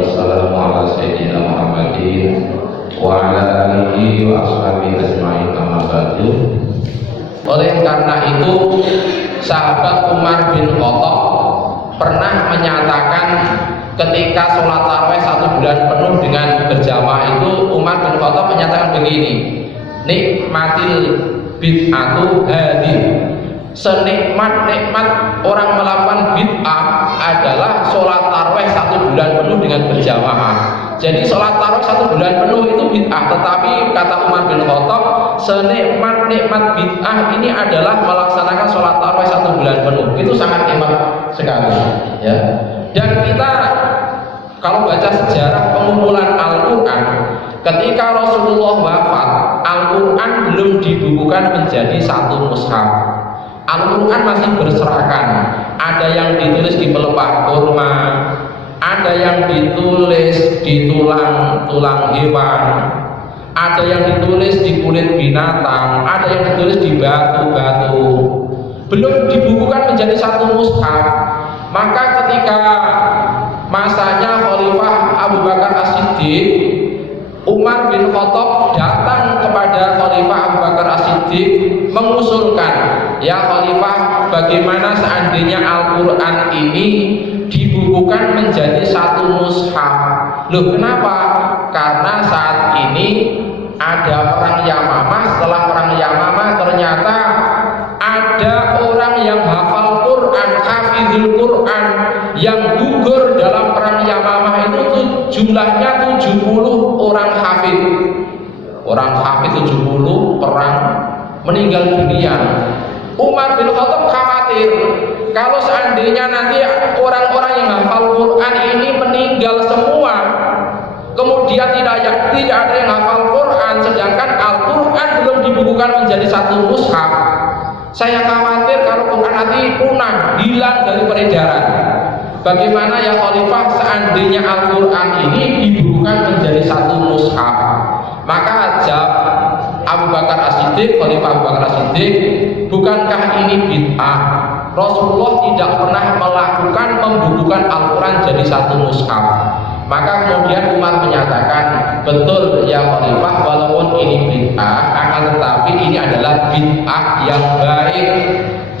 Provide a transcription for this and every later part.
wassalamu ala sayyidina Muhammadin wa ala alihi wa ashabihi ajma'in amma ba'du. Oleh karena itu, sahabat Umar bin Khattab pernah menyatakan ketika sholat tarawih 1 bulan penuh dengan berjamaah itu, Umar bin Khattab menyatakan begini, nikmatil bid'atu hadhi, senikmat-nikmat orang melakukan bid'ah adalah sholat tarawih 1 bulan penuh dengan berjamaah. Jadi sholat tarawih 1 bulan penuh itu bid'ah, tetapi kata Umar bin Khattab, senikmat-nikmat bid'ah ini adalah melaksanakan sholat tarawih 1 bulan penuh. Itu sangat nikmat sekali, ya. Dan kita kalau baca sejarah pengumpulan Al-Quran, ketika Rasulullah wafat, Al-Quran belum dibukukan menjadi 1 mushaf. Al-Quran masih berserakan, ada yang ditulis di pelepah kurma, ada yang ditulis di tulang hewan, ada yang ditulis di kulit binatang, ada yang ditulis di batu-batu. Belum dibukukan menjadi 1 mushaf. Maka ketika masanya Khalifah Abu Bakar As-Siddiq, Umar bin Khattab datang kepada Khalifah Abu Bakar As-Siddiq mengusulkan, ya Khalifah, bagaimana seandainya Al-Quran ini dibukukan menjadi 1 mushaf? Loh, kenapa? Karena saat ini ada perang Yamamah. Setelah perang Yamamah ternyata ada orang yang hafal Quran, hafizul Quran, yang gugur dalam perang Yamamah itu jumlahnya 70 orang hafid. Orang hafid 70 perang meninggal dunia. Umar bin Khattab khawatir kalau seandainya nanti orang-orang yang hafal Quran ini meninggal semua, kemudian tidak ada yang hafal Quran, sedangkan Al-Quran belum dibukukan menjadi 1 mushaf. Saya khawatir kalau Quran nanti punah, hilang dari peredaran. Bagaimana ya Khalifah seandainya Al-Quran ini dibukukan menjadi 1 mushaf? Maka jawab Abu Bakar As-Siddiq, Khalifah Abu Bakar As-Siddiq, bukankah ini bid'ah? Rasulullah tidak pernah melakukan membukukan Al-Quran jadi 1 mushaf. Maka kemudian Umar menyatakan, betul ya Khalifah, walaupun ini bid'ah, akan tetapi ini adalah bid'ah yang baik.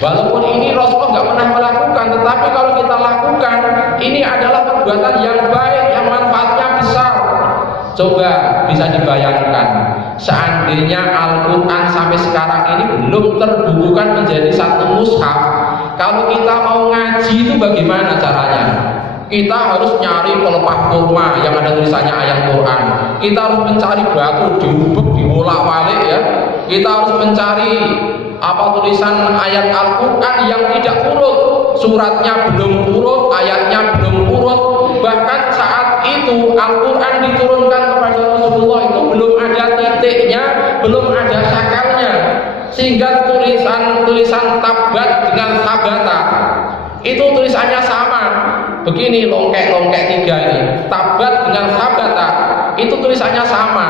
Walaupun ini Rasulullah nggak pernah melakukan, tetapi kalau kita lakukan, ini adalah perbuatan yang baik, yang manfaatnya besar. Coba bisa dibayangkan, seandainya Al-Quran sampai sekarang ini belum terbukukan menjadi 1 mushaf, kalau kita mau ngaji itu bagaimana caranya? Kita harus nyari pelepah kurma yang ada tulisannya ayat Quran. Kita harus mencari batu, diubek, dibolak-balik, ya. Kita harus mencari tulisan ayat Al-Quran yang tidak urut, suratnya belum urut, ayatnya belum urut. Bahkan saat itu Al-Quran diturunkan kepada Rasulullah itu belum ada titiknya, belum ada sakalnya, sehingga tulisan tabat dengan sabata itu tulisannya sama. Begini longkek 3 ini, tabat dengan sabata itu tulisannya sama.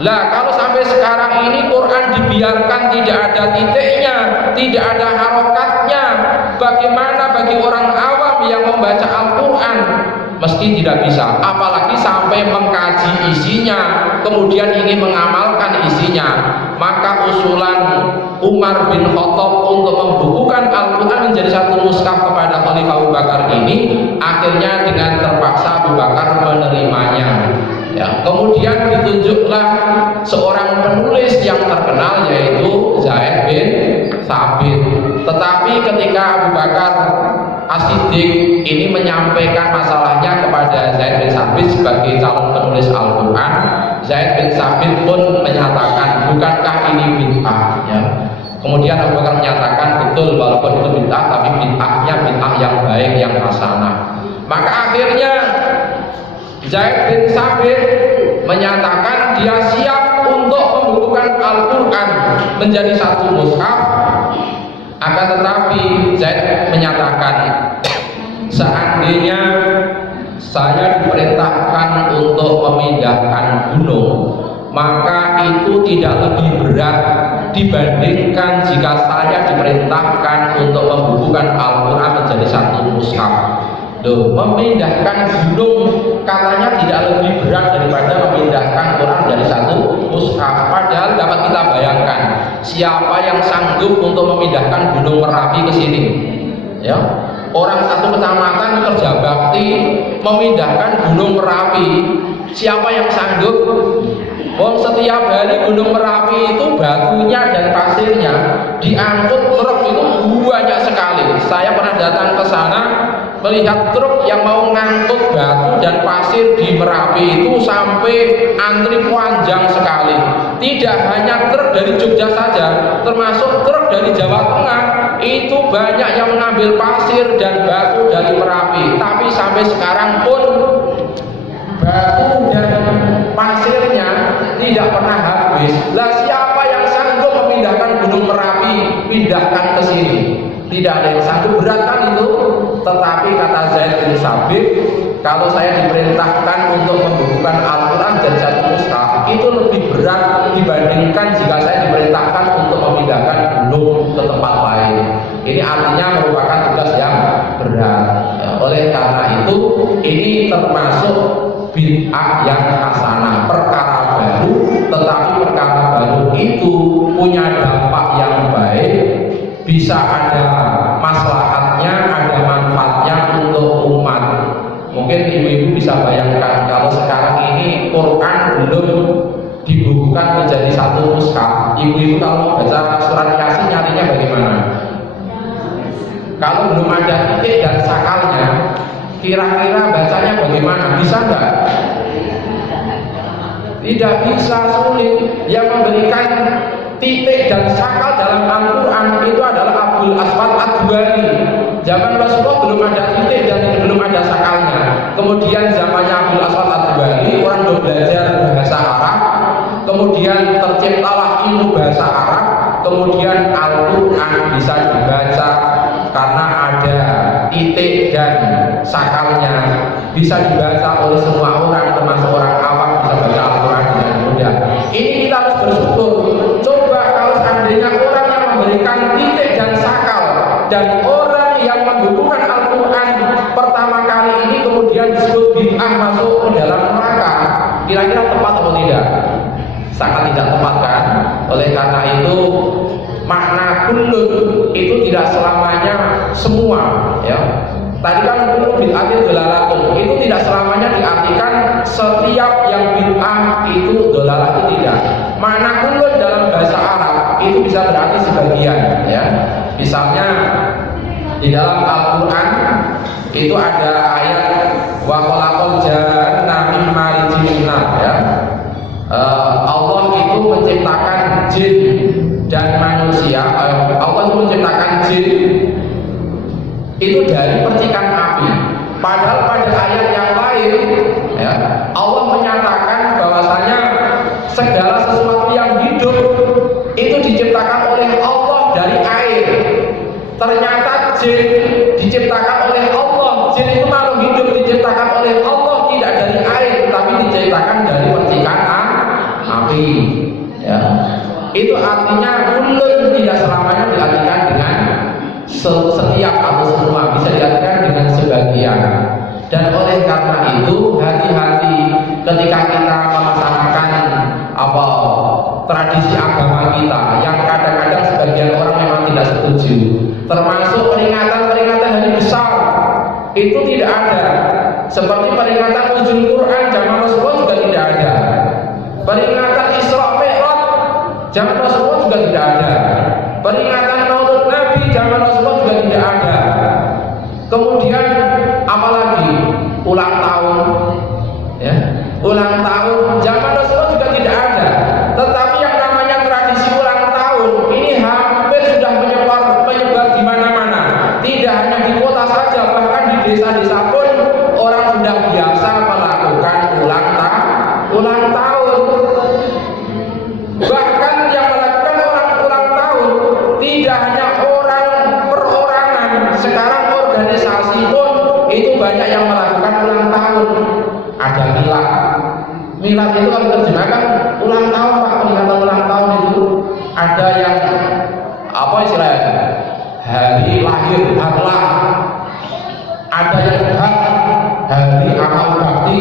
Lah kalau sampai sekarang ini Quran dibiarkan tidak ada titiknya, tidak ada harokatnya, bagaimana bagi orang awam yang membaca Al-Quran? Mesti tidak bisa, apalagi sampai mengkaji isinya, kemudian ingin mengamalkan isinya. Maka usulan Umar bin Khattab untuk membukukan Al-Quran menjadi 1 mushaf kepada Khalifah Abu Bakar ini, akhirnya dengan terpaksa Abu Bakar menerimanya. Ya, kemudian ditunjuklah seorang penulis yang terkenal, yaitu Zaid bin Thabit. Tetapi ketika Abu Bakar As-Siddiq ini menyampaikan masalahnya kepada Zaid bin Thabit sebagai calon penulis Al-Quran, Zaid bin Thabit pun menyatakan, bukankah ini bid'ah? Ya. Kemudian Abu Bakar menyatakan, betul, walaupun itu bid'ah, tapi bid'ahnya bid'ah yang baik, yang hasanah. Maka akhirnya Zaid bin Thabit menyatakan dia siap untuk membukukan Al-Quran menjadi 1 mushaf. Akan tetapi Zaid menyatakan, seandainya saya diperintahkan untuk memindahkan gunung, maka itu tidak lebih berat dibandingkan jika saya diperintahkan untuk membukukan Al-Quran menjadi 1 mushaf. Loh, memindahkan gunung, kelihatannya tidak lebih berat daripada memindahkan Quran dari satu mushaf. Padahal dapat kita bayangkan, siapa yang sanggup untuk memindahkan Gunung Merapi ke sini? Ya, orang satu kecamatan kerja bakti memindahkan Gunung Merapi. Siapa yang sanggup? Wong setiap hari Gunung Merapi itu batunya dan pasirnya diangkut truk itu banyak sekali. Saya pernah datang ke sana melihat truk yang mau ngangkut batu dan pasir di Merapi itu sampai antri panjang sekali. Tidak hanya truk dari Jogja saja, termasuk truk dari Jawa Tengah itu banyak yang mengambil pasir dan batu dari Merapi. Tapi sampai sekarang pun batu dan pasirnya tidak pernah habis. Lah siapa yang sanggup memindahkan Gunung Merapi, pindahkan ke sini? Tidak ada yang sanggup, berat kan itu. Tetapi kata Zaid bin Sabit, kalau saya diperintahkan untuk membukukan Al-Quran dan satu mushaf, itu lebih berat dibandingkan jika saya diperintahkan untuk memindahkan gunung ke tempat lain. Ini artinya merupakan tugas yang berat. Oleh karena itu, ini termasuk bid'ah yang hasanah, perkara baru, tetapi perkara baru itu punya dampak yang baik, bisa ada maslahatnya, ada manfaatnya untuk umat. Mungkin ibu-ibu bisa bayangkan kalau sekarang ini Quran belum dibukukan menjadi satu mushaf, ibu-ibu kalau baca surat Yasin nyarinya bagaimana? Kalau belum ada titik dan sakalnya, kira-kira bacanya bagaimana? Bisa enggak? Tidak bisa, sulit. Yang memberikan titik dan sakal dalam Al-Quran itu adalah Abdul Aswad Ad-Duali. Zaman Rasulullah belum ada titik dan belum ada sakalnya. Kemudian zamannya Abdul Aswad Ad-Duali, orang belajar bahasa Arab, kemudian terciptalah ilmu bahasa Arab, kemudian Al-Quran bisa dibaca karena ada titik dan sakalnya, bisa dibaca oleh semua orang, termasuk orang awam bisa baca Al-Quran dengan mudah. Ini kita harus bersyukur. Coba kalau seandainya orang yang memberikan titik dan sakal dan orang yang membukukan Al-Quran pertama kali ini kemudian disebut bid'ah masuk ke dalam neraka, kira-kira tepat atau tidak? Sangat tidak tepat kan? Oleh karena itu makna kullun itu tidak selamanya semua, ya. Tadi kan kullu bid'atin dhalalatun, itu tidak selamanya diartikan setiap yang bid'ah itu dhalalah, itu tidak. Makna kullun dalam bahasa Arab itu bisa berarti sebagian, ya. Misalnya di dalam Al-Qur'an itu ada ayat wa khalaqal janna min marijin min nar, ya. Allah itu menciptakan jin dan manusia. Allah itu menciptakan jin itu dari percikan api. Padahal pada ayat yang lain, ya, Allah menyatakan bahwasanya segala sesuatu yang hidup itu diciptakan oleh Allah dari air. Ternyata jin diciptakan oleh Allah. Jin itu makhluk hidup diciptakan oleh Allah, tidak dari air, tapi diciptakan dari percikan api, ya. Itu artinya kullun tidak selamanya diartikan dengan setiap atau semua, bisa diartikan dengan sebagian. Dan oleh karena itu hati-hati ketika kita melaksanakan tradisi agama kita yang kadang-kadang sebagian orang memang tidak setuju, termasuk peringatan-peringatan hari besar itu tidak ada. Seperti peringatan nuzul Quran zaman Rasulullah juga tidak ada. Peringatan Isra Mi'raj zaman Rasulullah juga tidak ada. Peringatan Maulid Nabi zaman Rasulullah juga tidak ada. Kemudian apalagi ulang tahun, ya, ulang tahun zaman Rasulullah juga tidak ada. Tetapi yang namanya tradisi ulang tahun ini hampir sudah menyebar di mana-mana. Tidak hanya di kota saja, bahkan di desa-desa pun orang sudah biasa melakukan ulang tahun. Bahkan yang melakukan ulang tahun tidak hanya orang perorangan, sekarang organisasi pun itu banyak yang melakukan ulang tahun. Ada milad itu kalau terjemahkan ulang tahun, Pak, peringatan ulang tahun itu. Ada yang apa istilahnya, hari lahir, akhlak. Ada yang hari amal bakti.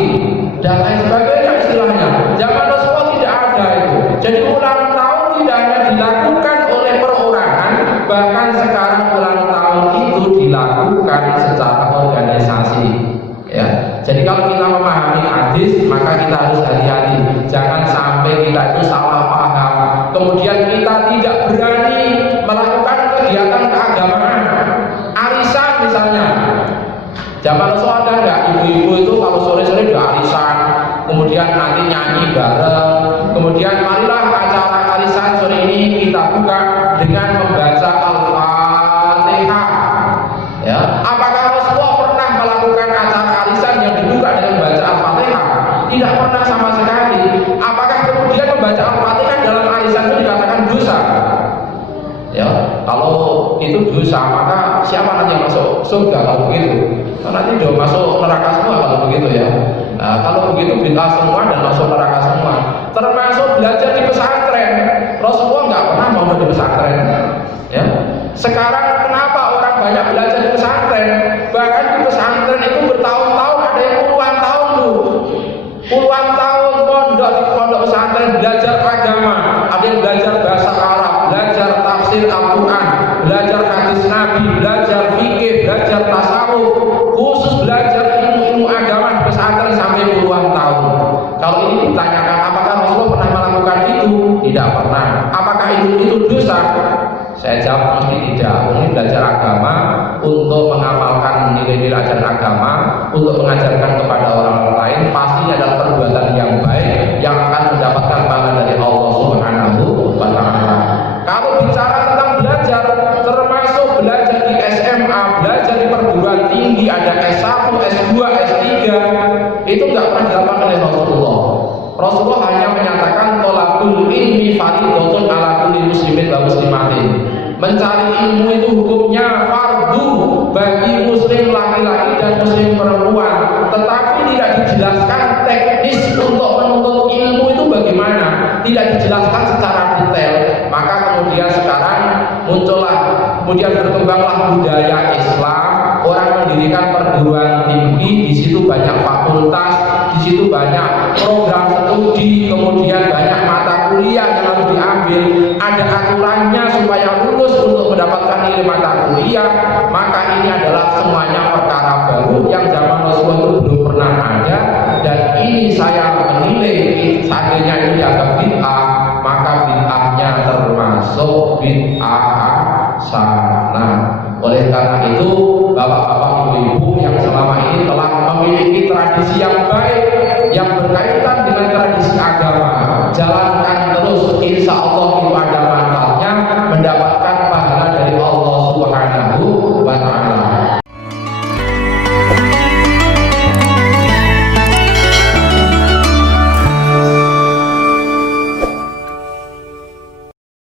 memahami hadis, maka kita harus hati-hati. Jangan sampai kita itu salah paham. Kemudian kita tidak berani melakukan kegiatan keagamaan. Arisan misalnya. Zaman Rasul ada nggak ibu-ibu itu kalau sore-sore udah arisan, kemudian nanti nyanyi bareng, kemudian marilah acara arisan sore ini kita buka dengan membaca Al-Fatihah. Ya, apakah Rasulullah pernah melakukan acara arisan yang dibuka dengan membaca Al-Fatihah? Tidak pernah sama sekali. Apakah kemudian membaca Al-Fatihah dalam arisan itu dikatakan dosa? Ya, kalau itu dosa, maka siapa nanti yang masuk surga kalau begitu? Nanti udah masuk neraka semua kalau begitu ya. Nah, kalau begitu bid'ah semua dan masuk neraka semua. Termasuk belajar di pesantren. Rasulullah nggak pernah mau di pesantren. Ya. Sekarang kenapa orang banyak belajar di pesantren? Bahkan di pesantren itu bertahun-tahun, ada yang puluhan tahun tuh. Puluhan tahun pondok di pondok pesantren belajar agama. Ada yang belajar bahasa Arab, belajar tafsir Al-Quran, belajar hadis Nabi, belajar fikih, belajar tasawuf, khusus belajar ilmu-ilmu agama di pesantren sampai puluhan tahun. Kalau ini ditanyakan apakah Rasulullah pernah melakukan itu? Tidak pernah. Apakah itu dosa? Saya jawab mesti tidak. Ini belajar agama untuk mengamalkan nilai-nilai ajaran agama, untuk mengajarkan kepada orang lain, pastinya adalah perbuatan yang baik yang akan mendapatkan pahala dari Allah Subhanahu wa Ta'ala. Kalau bicara tentang belajar, termasuk belajar di SMA, belajar di perguruan tinggi, ada S1, S2, S3, itu nggak pernah dilakukan oleh Rasulullah. Rasulullah hanya menyatakan tolakul ilmi fardhun ala kulli muslimin wa muslimatin. Mencari ilmu itu hukumnya fardu bagi muslim laki-laki dan muslim perempuan, tetapi tidak dijelaskan teknis untuk menuntut ilmu itu bagaimana, tidak dijelaskan secara detail. Maka kemudian sekarang kemudian berkembanglah budaya Islam, orang mendirikan perguruan tinggi, di situ banyak fakultas, di situ banyak program studi, kemudian banyak mata kuliah yang harus diambil, ada aturannya supaya lulus untuk mendapatkan nilai mata kuliah. Maka ini adalah semuanya perkara baru yang zaman Rasulullah itu belum pernah ada, dan ini saya menilai seandainya ini dianggap bid'ah, maka bid'ahnya termasuk bid'ah hasanah. Oleh karena itu, bapak-bapak, ibu-ibu yang selama ini telah memiliki tradisi yang baik yang berkaitan